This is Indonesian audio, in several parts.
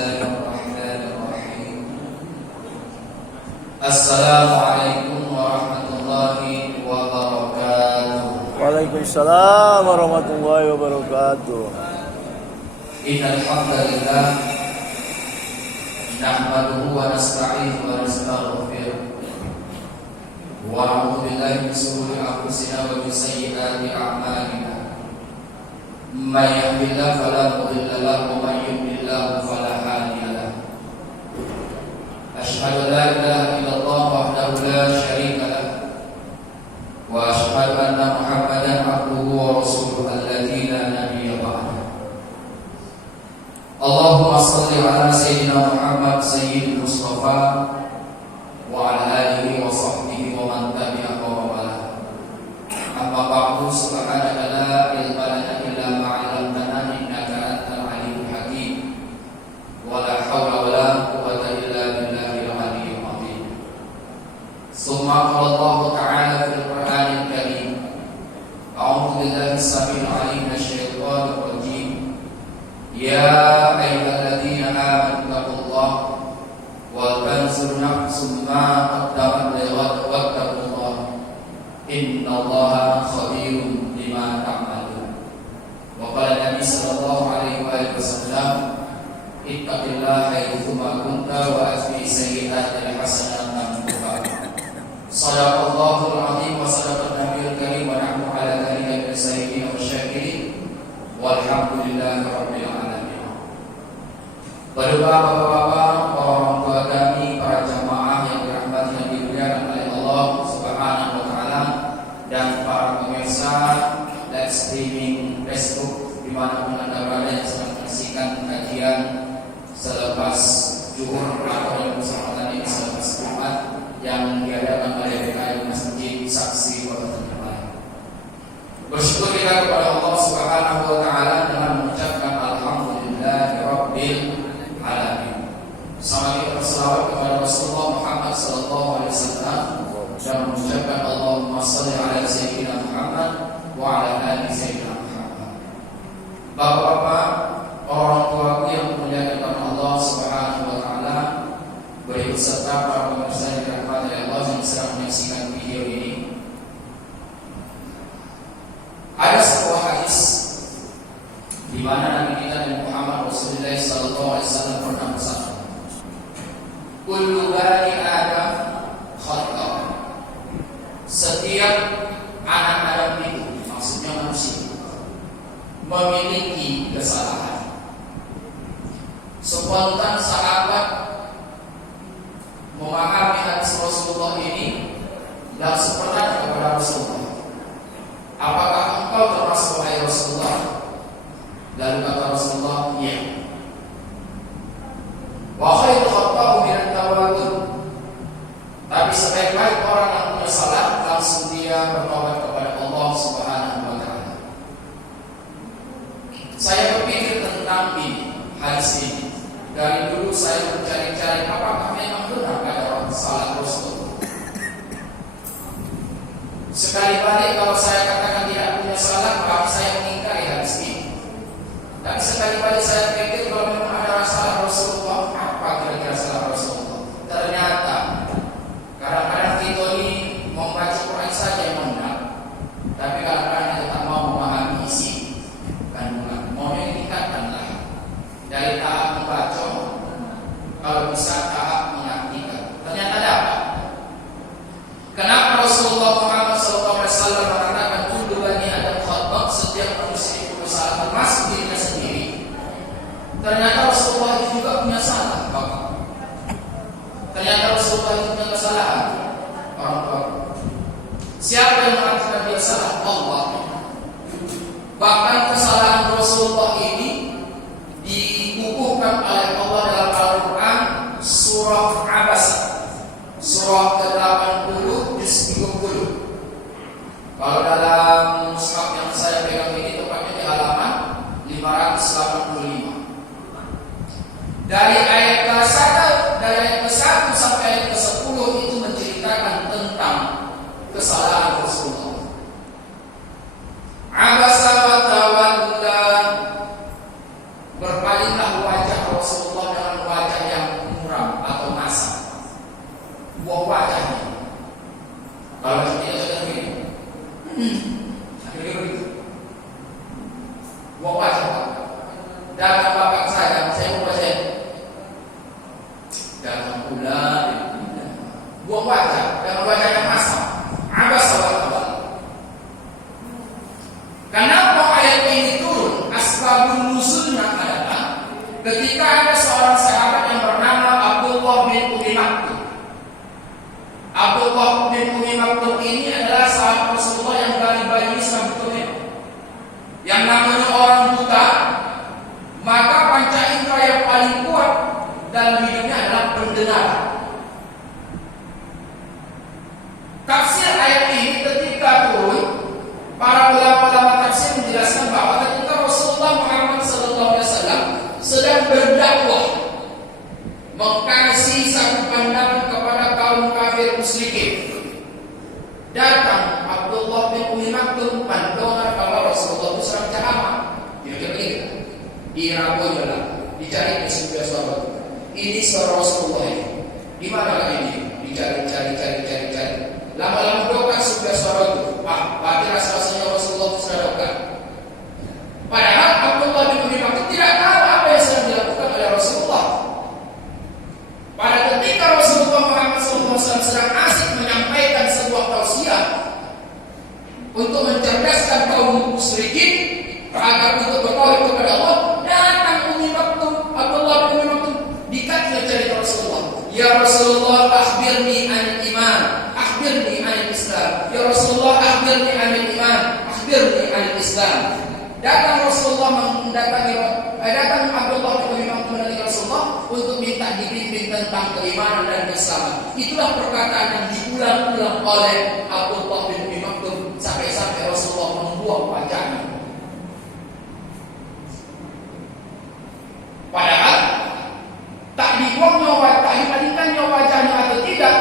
الله الرحمن الرحيم. السلام عليكم ورحمة الله وبركاته. Waalaikumsalam warahmatullahi wabarakatuh. Innal hamdalillah nahmaduhu wa nasta'inuhu wa nastaghfiruh wa na'udzu billahi min shururi anfusina wa min sayyiati a'malina. May yahdihillahu fala mudilla lahu wa may yudlil fala hadiya lahu. Asyhadu an la ilaha illallah wahdahu la syarika lahu wa asyhadu anna Muhammadan abduhu wa rasuluhu alladzi la nabiyya ba'dahu. Allahumma shalli ala sayyidina Muhammad sayyidil Mustafa wa ala alihi wa sahbihi wa man tabi'ahu wa wala. Amma ba'du, subhanaka la ilma lana illa ma 'allamtana innaka antal alimul hakim. Wa la haula wa la quwwata illa billahil aliyyil azim. Summa qala Allah ta'ala fil Qur'anil Karim. A'udzu billahi as-sami'il 'alim minasyaitonir rajim. Ya ayyuhalladzina amanu taqullaha wa tanzur nafsum ma qaddamat lighad wattaqullaha innallaha khabirun bima ta'malun. Wa qala Nabi sallallahu alaihi wasallam, ittaqillaha haitsu ma kunta wa atbi sayyi'atal hasanatan tamhuha. Shadaqallahul azim wa sadaqan nabiyul karim wa nahnu ala dzalika min sayyidina wa syakirin walhamdulillahi rabbil alamin. Berdoa bapak-bapak, orang tua kami, para jamaah yang dirahmati dan dimuliakan oleh Allah Subhanahu wa taala, dan para pemirsa live streaming Facebook dimanapun Anda berada yang sedang menyaksikan kajian selepas zuhur atau yang bersama tadi selepas Jumat yang diadakan oleh PKI Masjid Saksi Kota Tanjung. Bersyukur kita kepada Allah Subhanahu wa taala dengan mengucapkan alhamdulillahirabbil alamin. Sama kita berselawat kepada Rasulullah Muhammad sallallahu alaihi wasallam dan mengucapkan Allahumma shalli ala sayyidina Muhammad wa ala ali sayyidina Muhammad. Bapak-bapak, orang tuaku yang dimuliakan oleh Allah Subhanahu wa taala, berikut serta para pemirsa yang dirahmati Allah yang sedang menyaksikan video ini. Ada sebuah hadis di mana Nabi kita Nabi Muhammad Rasulullah sallallahu alaihi wasallam pernah bersabda, "Kullu bani Adam khata." Setiap anak Adam itu, maksudnya manusia, memiliki kesalahan. Spontan sahabat memahami hadis Rasulullah ini dan bertanya kepada Rasulullah, apakah engkau termasuk wahai Rasulullah? Lalu kata Rasulullah, ya. Wa khairul khata'u minat tawadud. Tapi sebaik-baik orang yang punya salah langsung dia bertobat kepada Allah Subhanahu wa taala. Saya berpikir tentang ini, hadis ini. Dari dulu saya mencari-cari apakah memang benar ada orang salah Rasulullah. Sekali balik kalau saya katakan tidak punya salah, maka saya mengingkari hadis ini. Dan sekali balik saya pikir kalau memang ada salah Rasulullah, apa kira-kira salah Rasulullah? Ternyata kadang-kadang kita ini membaca Quran saja yang benar, tapi kadang-kadang kita tak mau memahami isi kandungan. Mau meningkatkanlah dari tahap membaca, kalau bisa tahap mengartikan. Ternyata ada apa? Kenapa Rasulullah Muhammad SAW mengatakan kullu bani Adam khata', setiap manusia itu bersalah, termasuk dirinya sendiri? Ternyata Rasulullah itu juga punya salah, Bapak. Ternyata Rasulullah itu punya kesalahan. Orang tua. Siapa yang mengatakan dia salah? Allah. Bahkan kesalahan Rasulullah ini dikukuhkan oleh Allah dalam Al-Quran surah Abasa, surah ke-80 juz 20. Kalau dalam mushaf yang saya pegang ini tepatnya di halaman 585. Dari ayat ke-1 sampai ayat ke-10 itu menceritakan tentang kesalahan Rasulullah. Abasa wa tawalla, berpalinglah wajah Rasulullah dalam ketika ada seorang sahabat yang bernama Abdullah bin Umi Maktum. Abdullah bin Umi Maktum ini adalah sahabat Rasulullah yang dari Bani Islam betulnya, yang namanya orang buta, maka panca indera yang paling kuat dalam hidupnya adalah pendengaran. Tafsir ayat ini ketika turun, para ulama tafsir menjelaskan bahwa ketika Rasulullah Muhammad SAW sedang berdakwah, mengkasih satu pandangan kepada kaum kafir musyrikin, datang Abdullah bin Umi Maktum mendengar bahwa Rasulullah itu sedang ceramah. Dia diragunya lah, dicari di sebelah suara. Ini suara Rasulullah ini. Di mana ini? Dicari. Lama-lama dokan sebelah suara itu. Berarti rasanya Rasulullah itu sudah dokan. Padahal Abdullah bin Umi Maktum tidak tahu apa yang sedang dilakukan oleh Rasulullah. Pada ketika Rasulullah Muhammad SAW sedang asik menyampaikan sebuah tausiah untuk mencerdaskan kaum musyrikin agar untuk bertauhid kepada Allah, datang Umi Maktum, Abdullah bin Umi Maktum, dikatnya cerita Rasulullah. Ya Rasulullah, akhbirni anil iman, akhbirni anil Islam. Ya Rasulullah, akhbirni anil iman, akhbirni anil Islam. Datang Rasulullah datang Abdullah bin Umi Maktum mendatangi Rasulullah untuk minta dibimbing tentang keimanan dan keislaman. Itulah perkataan yang diulang-ulang oleh Abdullah bin Umi Maktum sampai Rasulullah membuang wajahnya. Padahal tak dibandingkannya wajahnya atau tidak,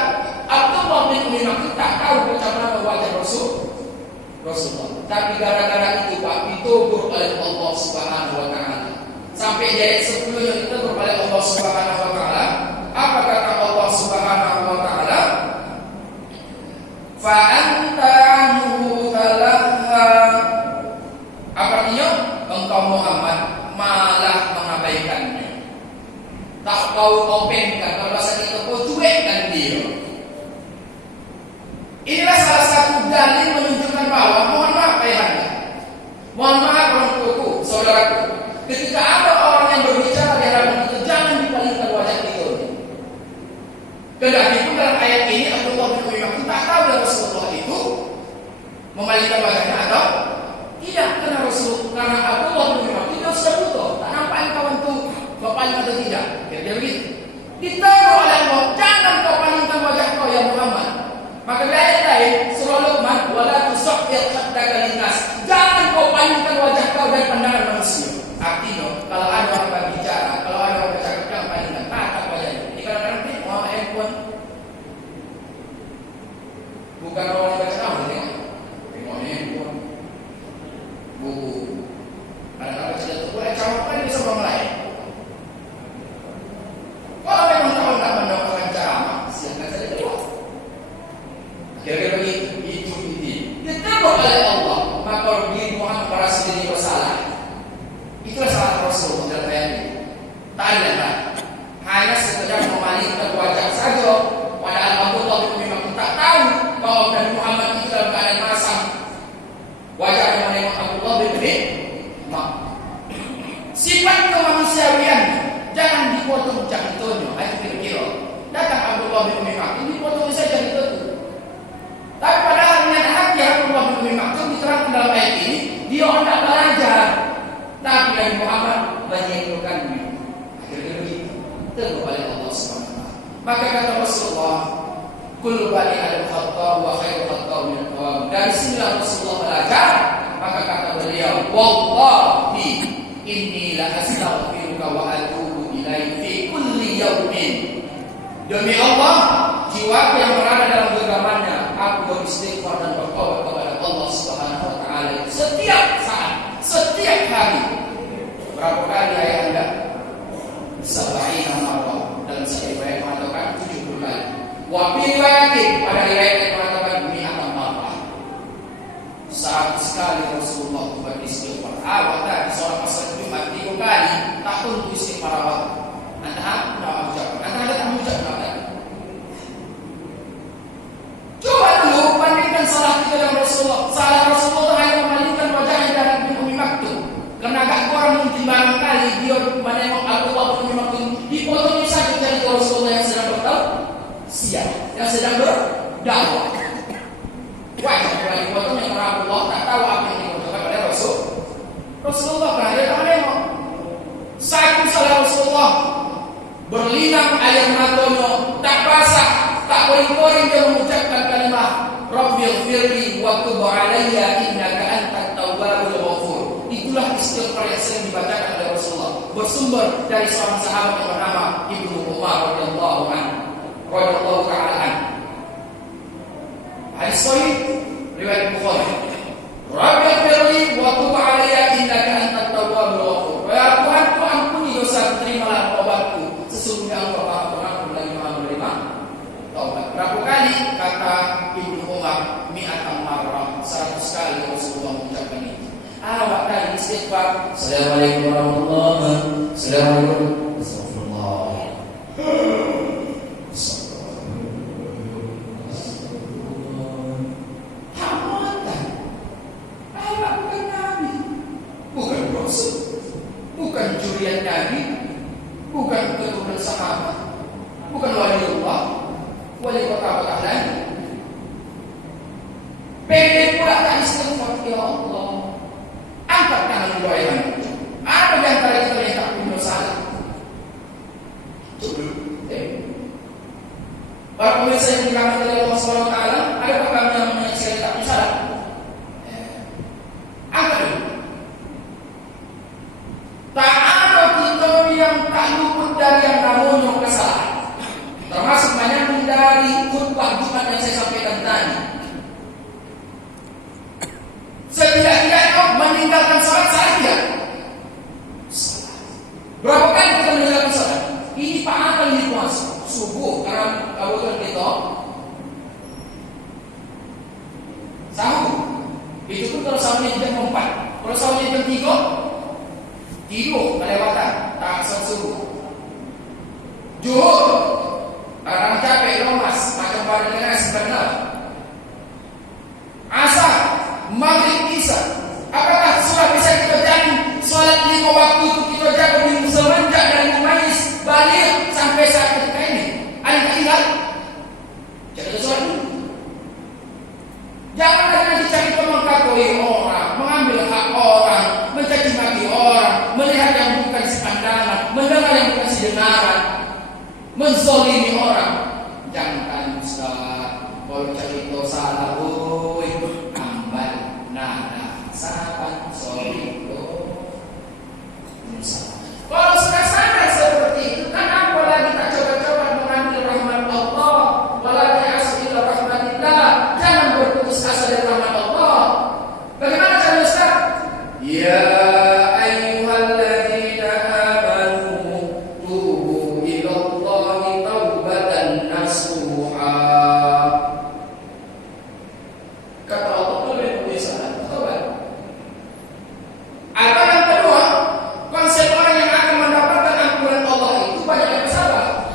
Abdullah bin Umi Maktum tak tahu bagaimana wajah Rasulullah. Tapi gara-gara itu Pak ditegur oleh Allah Subhanahu wa taala. Sampai di ayat 10 yang ditegur oleh Allah Subhanahu wa taala, apa kata Allah Subhanahu wa taala? Fa anta anhu talaha. Artinya engkau Muhammad malah mengabaikannya. Tak kau opengkan, kalau bahasa kita kau cuekkan dia. Inilah salah satu dalil menunjukkan bahwa mohon maaf ayahanda, mohon maaf orang tuaku, saudaraku, ketika ada orang yang berbicara di hadapan kita, jangan dipalingkan wajah kita. Kendati pun dalam ayat ini Abdullah bin Umi Maktum tak tahu dari Rasulullah itu memalingkan wajahnya atau tidak, karena Abdullah bin Umi Maktum itu sudah butuh, tak nampak kawan itu berpaling atau tidak. Kira-kira begitu. Ditegur oleh Allah, jangan kau palingkan wajah kau ya Muhammad. Maka di ayat lain surah Luqman, wala tusaqqir khaddaka linnas, jangan kau palingkan wajah kau dari pandangan manusia. Artinya kalau ada orang bicara, kalau ada orang bercakap, jangan palingkan tatap wajahnya. Ini kadang-kadang ni orang handphone bukan orang yang baca nama, tengok handphone buku. Kadang-kadang baca itu boleh cawapan bisa orang lain. Kalau memang tahu tak mendapatkan ceramah, silakan saja keluar. Kira-kira begitu, ditegur oleh Allah, maka diri Muhammad merasa diri bersalah. Itulah salah Rasul dalam ayat ini. Tak ada, hanya sekedar memalingkan wajah saja. Padahal Abdullah bin Umi Maktum tak tahu bahwa Nabi Muhammad itu dalam keadaan masam. Wajahnya menengok Abdullah bin Umi Maktum. Sifat kemanusiawian jangan dipotong jantungnya. Ayo kira-kira datang Abdullah bin Umi Maktum dipotong saja itu. Tapi padahal dengan hati Abdullah bin Umi Maktum diterangkan dalam ayat ini, dia hendak belajar. Tapi Nabi Muhammad menyimpulkannya. Akhirnya begitu, tegur oleh Allah SWT. Maka kata Rasulullah, kullu bani Adam khata' wa khairu khata' min al-qawam. Dari sinilah Rasulullah belajar. Maka kata beliau, wallahi inni la astaghfiruka wa atubu ilaik fi kulli yawmin. Demi Allah, jiwa yang berada dalam genggamannya, aku beristighfar dan bertobat kepada Allah Subhanahu wa taala setiap saat, setiap hari. Berapa kali ayah anda? Sabaina marrah. Dalam satu riwayat mengatakan 70 kali. Wa fi riwayatin, pada riwayat yang mengatakan mi'atan marrah. 100 kali Rasulullah beristighfar. Awak tadi seorang pasal Jumat 3 kali, tak tunggu istighfar awak. Anda tak mengucapkan, anda tak mengucapkan. Coba dulu bandingkan salah kita dengan Rasulullah. Salah Rasulullah hanya memalingkan wajahnya dari Umi Maktum. Karena agak kurang mungkin barangkali dia menengok Abdullah bin Umi dakwah. Wah, yang dipotong yang Allah tak tahu apa yang dibutuhkan oleh Rasulullah karena dia tak nengok. Satu salah Rasulullah berlinang air matanya tak basah, tak poring-poring dia mengucapkan kalimat Rabbil firli wa tub alayya innaka antat tawwabul ghafur. Itulah istighfar yang sering dibacakan oleh Rasulullah, bersumber dari seorang sahabat yang bernama Ibnu Umar radhiyallahu ta'ala anhu. Hadis sahih riwayat Bukhari. Rabbil firli wa tub alayya innaka antat tawwabul ghafur. Ya Tuhanku, ampuni dosa, terimalah taubatku. Sesungguhnya Engkau Maha Pengampun lagi Maha menerima taubat. Berapa kali kata Ibnu Umar? Mi'atan marrah, 100 kali Rasulullah mengucapkan itu. Awak tadi istighfar. Assalamualaikum warahmatullahi wabarakatuh. Assalamualaikum. Astagfirullah. Bukan curian Nabi, bukan keturunan sahabat, bukan waliullah, wali kota-kota lain. Pendek pula tak istighfar. Ya Allah, angkat tangan doakan. Apa di antara kita yang tak punya salah? Cukup. Para pemirsa yang dirahmati oleh Allah SWT, adakah kami yang menyaksikan tak punya salah? Angkat dulu. Tak ada kita yang tak luput dari yang namanya kesalahan. Termasuk banyak dari khutbah Jumat yang saya sampaikan tadi. Setidak-tidaknya meninggalkan salat salah tidak? Berapa kali kita meninggalkan salat? Ini pahala kali puasa subuh karena kebutuhan kita. Sahur. Itu pun kalau sahurnya jam 4. Kalau sahurnya jam 3, tidur kelewatan, tak asal subuh. Zuhur, orang capek, lemas, macam pada dengan sebenarnya. Asar, maghrib, isya. Apakah sudah bisa kita jadi salat 5 waktu itu kita jaga semenjak dari Umayyis balik sampai saat ketika ini? Ada tinggal? Jaga salat dulu. Jangan nanti cari mengkatoi orang, mengambil hak orang, mencaci maki orang, melihat yang bukan sepandangan, mendengar yang bukan sedengaran, menzolimi orang. Jangan Ustaz, kalau cari dosa salah, woi, ambal, nada, sahabat, sorry, kalau sudah sadar seperti itu, kenapa lagi tak coba-coba mengambil rahmat Allah? Walaki asbil rahmatillah, jangan berputus asa dari rahmat Allah. Bagaimana cara Ustaz? Ya ayyuhalladzina amanu tubu ilallahi taubatan nasuha. Kata Allah boleh salat, taubat. Apa yang kedua? Konsep orang yang akan mendapatkan ampunan Allah itu banyak yang bersabar.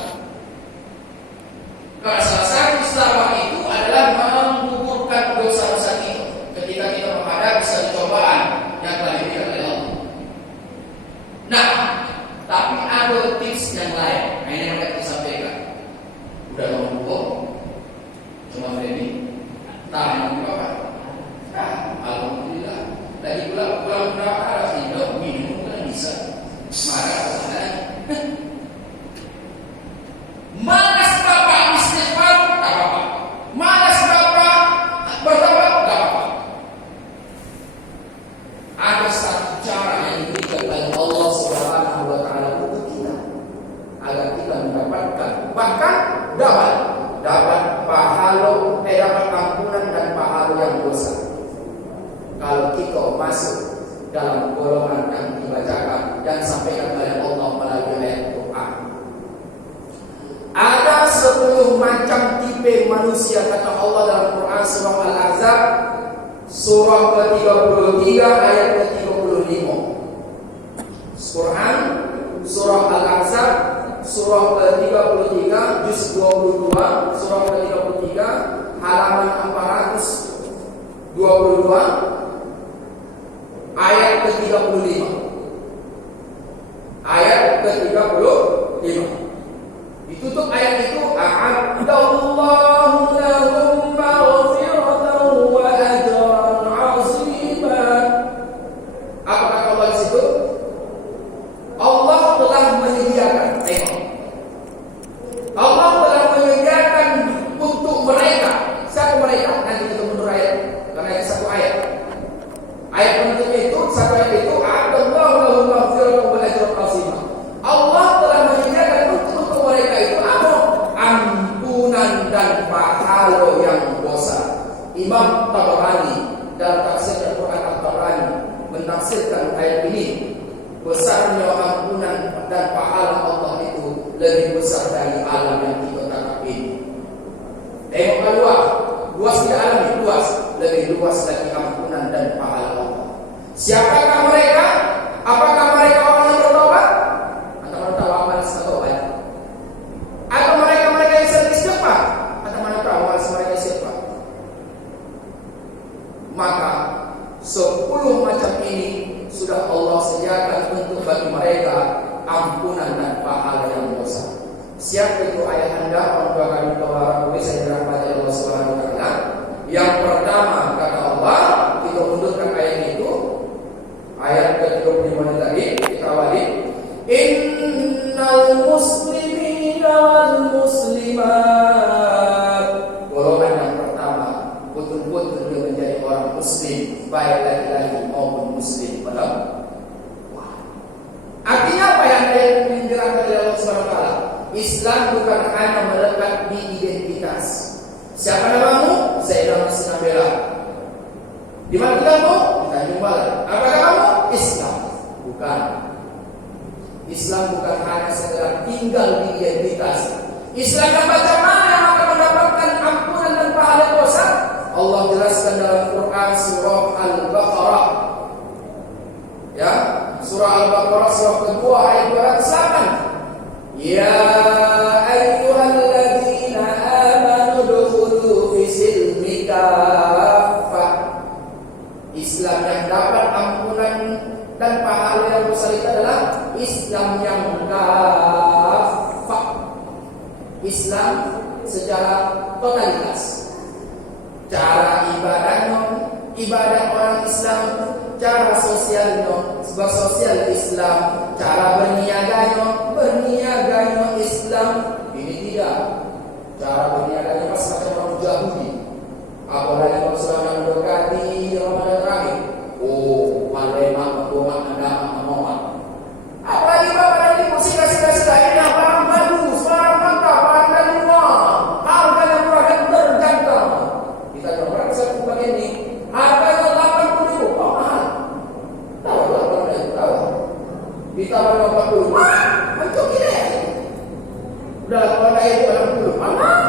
Karena salah satu sabar itu adalah menggugurkan dosa-dosa kita ketika kita menghadapi satu cobaan yang telah diberikan oleh Allah. Nah, tapi ada tips yang lain. Nah, ini yang kita sampaikan. Udah ngomong, cuma Freddy, tahan apa? Alhamdulillah. Tadi pulang berapa tidak minum kan bisa. Marah kan? Malas bapak istighfar tak apa-apa. Malas bapak bertawab tak apa-apa. Ada satu cara yang diberikan oleh Allah Subhanahu wa taala untuk kita agar kita mendapatkan bahkan dapat pahala, dapat ampunan dan pahala yang dosa. Kalau kita masuk dalam golongan yang dibacakan dan disampaikan oleh Allah melalui ayat Quran. Ada 10 macam tipe manusia kata Allah dalam Quran surah Al-Ahzab surah ke-33 ayat ke-35. Quran surah Al-Ahzab surah ke-33 juz 22 surah ke-33 halaman 422 ayat ke-35. Ayat ke-35. Ditutup ayat itu a'addallahu lahum lebih besar dari alam yang kita tangkap ini. Tengok luas, luas tidak alam ini, luas, lebih luas lagi ampunan dan pahala Allah. Siapakah mereka? Apakah mereka orang yang bertobat? Atau mana tahu amal bertobat? Atau mereka yang sering istighfar? Atau mana tahu amal mereka istighfar? Maka 10 macam ini sudah Allah sediakan untuk bagi mereka ampunan dan pahala yang besar. Siapa itu ayahanda orang tua kami keluarga saya dirahmati Allah Subhanahu wa taala? Yang pertama kata Allah, kita mundurkan ayat itu, ayat ke-25 tadi kita awali. Innal muslimina wal muslimat. Golongan yang pertama betul-betul dia menjadi orang muslim, baik laki-laki maupun muslim. Artinya apa yang dijelaskan oleh Allah Subhanahu wa taala? Islam bukan hanya melekat di identitas. Siapa namamu? Saya nama Sinabela. Di mana tinggalmu? Di Tanjung Balai. Apakah kamu? Islam. Bukan. Islam bukan hanya sekedar tinggal di identitas. Islam yang macam mana yang akan mendapatkan ampunan dan pahala dosa? Allah jelaskan dalam Quran surah Al-Baqarah. Ya, surah Al-Baqarah surah kedua ayat 208. Ya ayyuhalladzina amanu dukhulu fi silmi kaffah. Islam yang dapat ampunan dan pahala yang besar itu adalah Islam yang kaffah. Islam secara totalitas. Cara ibadahnya, ibadah orang Islam, cara sosialnya, sebuah sosial Islam, cara berniaganya Islam. Ini tidak. Cara berniaganya pas macam orang Yahudi. Apalagi kalau selama mendekati Ramadan terakhir. Oh, malema, gomak, anda, momat. Apalagi bapak tadi mesti kasih ini barang bagus, barang mantap, barang dari luar, harga yang murah dan terjangkau. Kita coba satu bagian ini, harganya 80.000, mahal. Tahu tahu. Kita mau 40. Untuk ini. Udah kalau naik itu 80, mahal.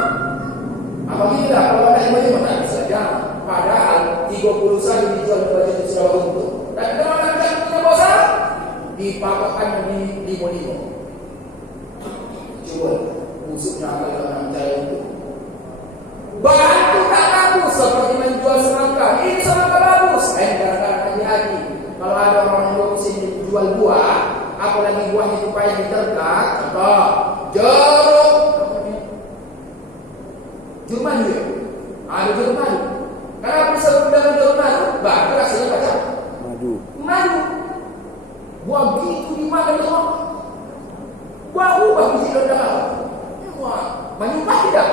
Apabila kalau naik itu tak bisa jangan. Padahal 30 saja dijual di baju itu sudah untung. Dan kalau nanti punya bosan, dipakaikan di limo. Coba busuknya kalau nak mencari itu. Bahan itu tak bagus seperti menjual semangka. Ini semangka bagus. Jangan hati-hati. Kalau ada orang yang bagus ini jual buah, apalagi buahnya itu payah diterkat, contoh jeruk. Jerman dia. Ada jerman. Kenapa bisa berdamai jerman? Bahkan hasilnya macam madu. Buah gitu di mana itu? Buah bagus di dalam. Wah, menyumpah tidak?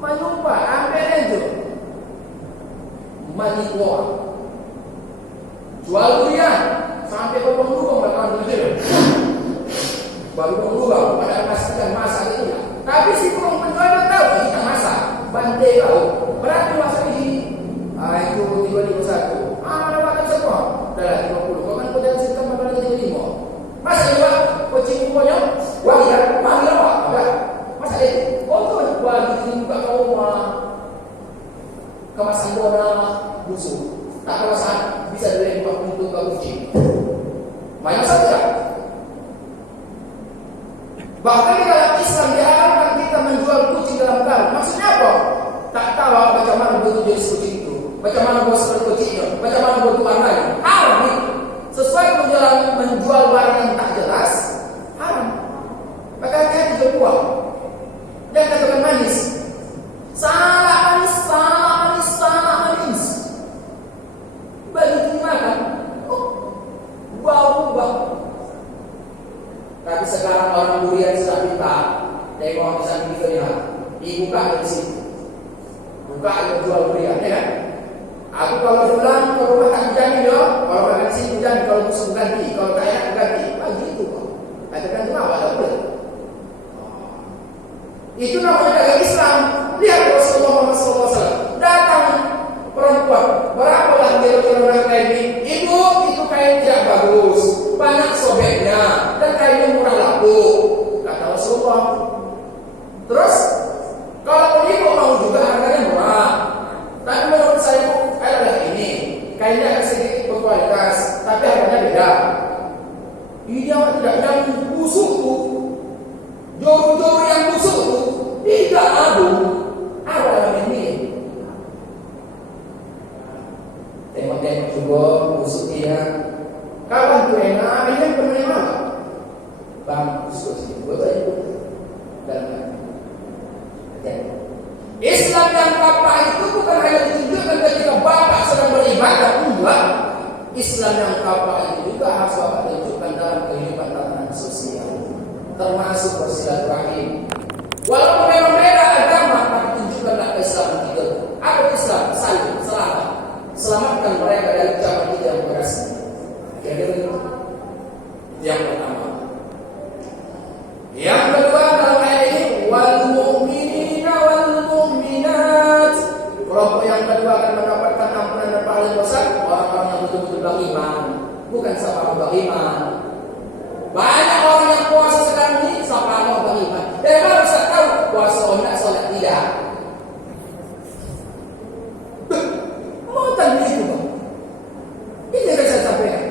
Menyumpah, ambil aja. Buah. Jual durian sampai ke lubang belakang durian. Baru lubang pada pastikan masak itu. Tapi si burung penjual dia tahu kita masak. Bantai tahu. Berapa masak di sini? Itu 31. Ada makan semua. Dah 50. Kau kan kau cerita makan 35. Masa juga kucing punya? Wangi apa? Enggak. Masa itu? Oh tu wangi buka rumah. Kemasan bola busuk. Tak kemasan bisa dilempar untuk ke kucing. Banyak saja. Bahkan di dalam Islam diharapkan kita menjual kucing dalam karung. Maksudnya apa? Tak tahu macam mana bentuk jenis kucing itu, macam mana bos kucingnya, macam mana bentuk warnanya. Haram itu. Sesuai menjual barang yang tak jelas, haram. Maka hati-hati jual buah. Jangan katakan manis. Salah manis. Bagi dimakan. Buah. Tapi sekarang orang durian sudah pintar. Tengok di samping kita lihat. Dibuka dari situ. Buka ada jual durian, ya kan? Aku kalau pulang ke rumah tak jamin ya. Kalau makan sini jamin, kalau musuh ganti, kalau tak enak ganti. Begitu kok. Katakan itu apa? Tak boleh. Itu namanya dagang Islam. Lihat Rasulullah SAW datang perempuan. Berapa kira-kira kain ini? Ibu, itu kain tidak bagus, banyak sobeknya, dan kainnya murah laku. Kata Rasulullah, Allah. Terus kalau ibu mau juga harganya murah, tapi menurut saya adalah ini kainnya sedikit berkualitas, tapi harganya beda. Dia tidak yang busuk tuh, joro-joro yang busuk tuh tidak ada. Apa yang ini? Tengok-tengok juga busuk dia. Kawan tuh enak, ini penerima apa? Bang, busuk sih, buat aja dan Islam yang apa itu bukan hanya ditunjukkan ketika bapak sedang beribadah, enggak. Islam yang apa itu juga harus bapak tunjukkan dalam kehidupan tatanan sosial, termasuk bersilaturahim. Walaupun memang beda agama, tapi tunjukkanlah Islam itu. Apa Islam? Saling selamat, selamatkan mereka dari ucapan kita yang berasi. Kira-kira itu yang pertama. Yang kedua dalam ayat ini wal mu'minina wal mu'minat. Kelompok yang kedua akan mendapatkan ampunan dan pahala dosa orang-orang yang betul-betul beriman, bukan siapa beriman. Banyak orang yang puasa sekarang ini siapa mau beriman. Dan harus tahu puasa tidak sholat tidak. Mau tanya itu bang? Ini yang saya sampaikan.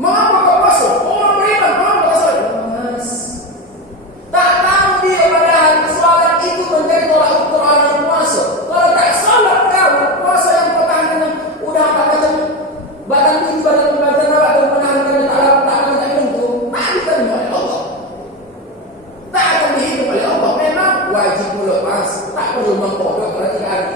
Mengapa kau puasa? Orang beriman, orang puasa. Mas, tak tahu dia padahal sholat itu menjadi tolak ukur orang puasa. Kalau tak sholat kau puasa yang pertahanan udah apa macam batang tinggi batang atau menahan tak menentu, tak diterima oleh Allah. Tak akan dihitung oleh Allah. Memang wajib melepas, tak perlu mengkodok berarti harus